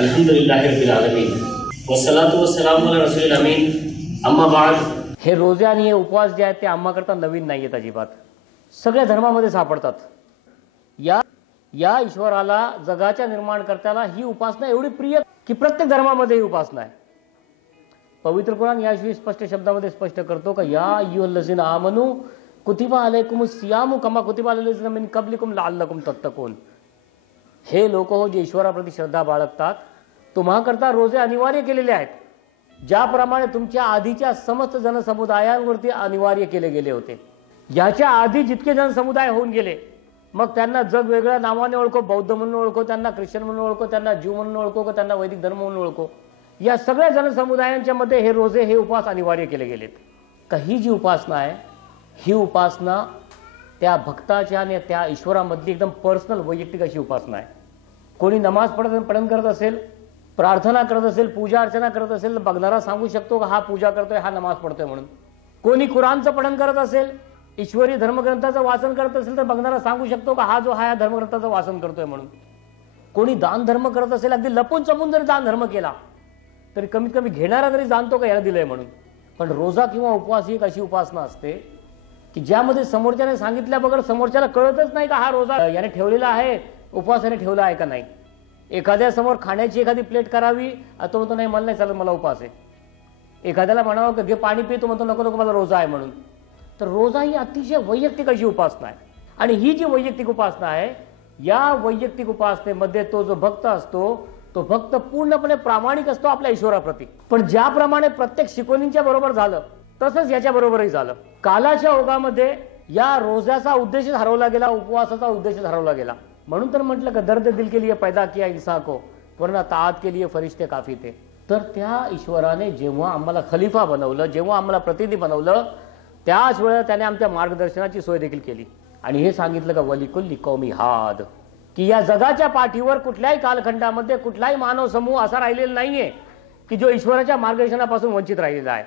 अल्हम्दुलिल्लाहि रब्बिल आलमीन वस्सलातु वस्सलामु अला रसूलिल अमीन अम्मा बाद। हे रोजे आणि हे उपवास जे आहेत ते आम्हाकरता नवीन नाही आहेत अजिबात, सगळ्या धर्मामध्ये सापडतात। या ईश्वराला, जगाच्या निर्माणकर्त्याला ही उपासना एवढी प्रिय की प्रत्येक धर्मामध्ये ही उपासना आहे। पवित्र कुराण याशिवाय स्पष्ट शब्दामध्ये स्पष्ट करतो का या अय्युहल्लज़ीना आमनू कुतिबा अलैकुमुस सियामु कमा कुतिबा अलल्लज़ीना मिन क़ब्लिकुम लअल्लकुम तत्तकून। हे लोक हो जे ईश्वराप्रती श्रद्धा बाळगतात, तुम्हाकरता रोजे अनिवार्य केलेले आहेत, ज्याप्रमाणे तुमच्या आधीच्या समस्त जनसमुदायांवरती अनिवार्य केले गेले होते। याच्या आधी जितके जनसमुदाय होऊन गेले, मग त्यांना जग वेगळ्या नावाने ओळखो, बौद्ध म्हणून ओळखो, त्यांना ख्रिश्चन म्हणून ओळखो, त्यांना ज्यू म्हणून ओळखो, का त्यांना वैदिक धर्म म्हणून ओळखो, या सगळ्या जनसमुदायांच्या मध्ये हे रोजे, हे उपवास अनिवार्य केले गेलेत। काही जी उपासना आहे, ही उपासना त्या भक्ताच्या आणि त्या ईश्वरामधली एकदम पर्सनल, वैयक्तिक अशी उपासना आहे। कोणी नमाज पठण करत असेल, प्रार्थना करत असेल, पूजा अर्चना करत असेल, तर बघणारा सांगू शकतो का हा पूजा करतोय, हा नमाज पढतोय म्हणून। कोणी कुराणचं पठण करत असेल, ईश्वरी धर्मग्रंथाचं वाचन करत असेल, तर बघणारा सांगू शकतो का हा जो हा या धर्मग्रंथाचं वाचन करतोय म्हणून। कोणी दान धर्म करत असेल, अगदी लपून चपून जरी दान धर्म केला तरी कमीत कमी घेणारा तरी जाणतो का याला दिलंय म्हणून। पण रोजा किंवा उपवास ही एक अशी उपासना असते की ज्यामध्ये समोरच्याने सांगितल्या बगर समोरच्याला कळतच नाही का हा रोजा याने ठेवलेला आहे, उपवासाने ठेवला आहे का नाही। एखाद्या समोर खाण्याची एखादी प्लेट करावी, तो म्हणतो नाही मला नाही चालत, मला उपवास आहे। एखाद्याला म्हणावं की घे पाणी पी, तो म्हणतो नको नको मला रोजा आहे म्हणून। तर रोजा ही अतिशय वैयक्तिक अशी उपासना आहे, आणि ही जी वैयक्तिक उपासना आहे, या वैयक्तिक उपासनेमध्ये तो जो भक्त असतो, तो भक्त पूर्णपणे प्रामाणिक असतो आपल्या ईश्वराप्रती। पण ज्याप्रमाणे प्रत्येक शिकवणींच्या बरोबर झालं, तसंच याच्या बरोबरही झालं। कालाच्या ओघामध्ये या रोजाचा उद्देश हरवला गेला, उपवासाचा उद्देश हरवला गेला। म्हणून तर म्हटलं का दर्द दिल के लिए पैदा किया इंसान को, वरना ताआत के लिए फरिश्ते काफी थे। तर त्या ईश्वराने जेव्हा आम्हाला खलिफा बनवलं, जेव्हा आम्हाला प्रतिनिधी बनवलं, त्याच वेळेला त्याने आमच्या मार्गदर्शनाची सोय देखील केली। आणि हे सांगितलं का वलिकुल्ली कौमी हाद, की या जगाच्या पाठीवर कुठल्याही कालखंडामध्ये कुठलाही मानव समूह असा राहिलेला नाहीये की जो ईश्वराच्या मार्गदर्शनापासून वंचित राहिलेला आहे।